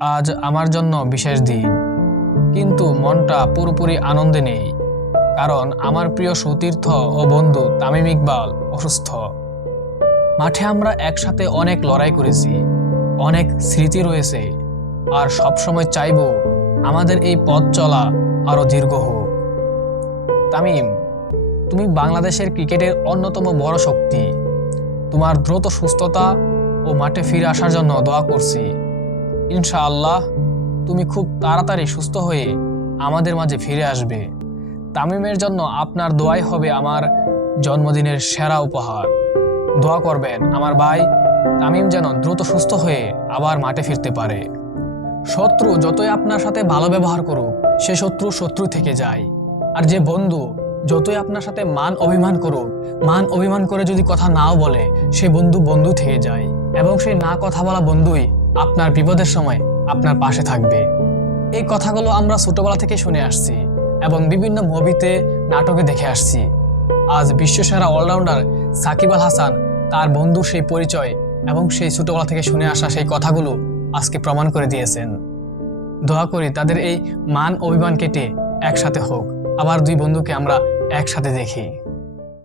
আজ আমার জন্য বিশেষ দিন, কিন্তু মনটা পুরোপুরি আনন্দে নেই। কারণ আমার প্রিয় সতীর্থ ও বন্ধু তামিম ইকবাল অসুস্থ। মাঠে আমরা একসাথে অনেক লড়াই করেছি, অনেক স্মৃতি রয়েছে, আর সবসময় চাইবো আমাদের এই পথ চলা আরো দীর্ঘ হোক। তামিম, তুমি বাংলাদেশের ক্রিকেটের অন্যতম বড় শক্তি। তোমার দ্রুত সুস্থতা ও মাঠে ফিরে আসার জন্য দোয়া করছি। ইনশাআল্লাহ তুমি খুব তাড়াতাড়ি সুস্থ হয়ে আমাদের মাঝে ফিরে আসবে। তামিমের জন্য আপনার দোয়াই হবে আমার জন্মদিনের সেরা উপহার। দোয়া করবেন আমার ভাই তামিম যেন দ্রুত সুস্থ হয়ে আবার মাঠে ফিরতে পারে। শত্রু যতই আপনার সাথে ভালো ব্যবহার করুক, সে শত্রু শত্রু থেকে যায়। আর যে বন্ধু যতই আপনার সাথে মান অভিমান করুক, মান অভিমান করে যদি কথা নাও বলে, সে বন্ধু বন্ধু থেকে যায়। এবং সেই না কথা বলা বন্ধুই আপনার বিপদের সময় আপনার পাশে থাকবে। এই কথাগুলো আমরা ছোটবেলা থেকে শুনে আসছি এবং বিভিন্ন মুভিতে, নাটকে দেখে আসছি। আজ বিশ্বসেরা অলরাউন্ডার সাকিব আল হাসান তার বন্ধুর সেই পরিচয় এবং সেই ছোটবেলা থেকে শুনে আসা সেই কথাগুলো আজকে প্রমাণ করে দিয়েছেন। দোয়া করি তাদের এই মান অভিমান কেটে একসাথে হোক, আবার দুই বন্ধুকে আমরা একসাথে দেখি।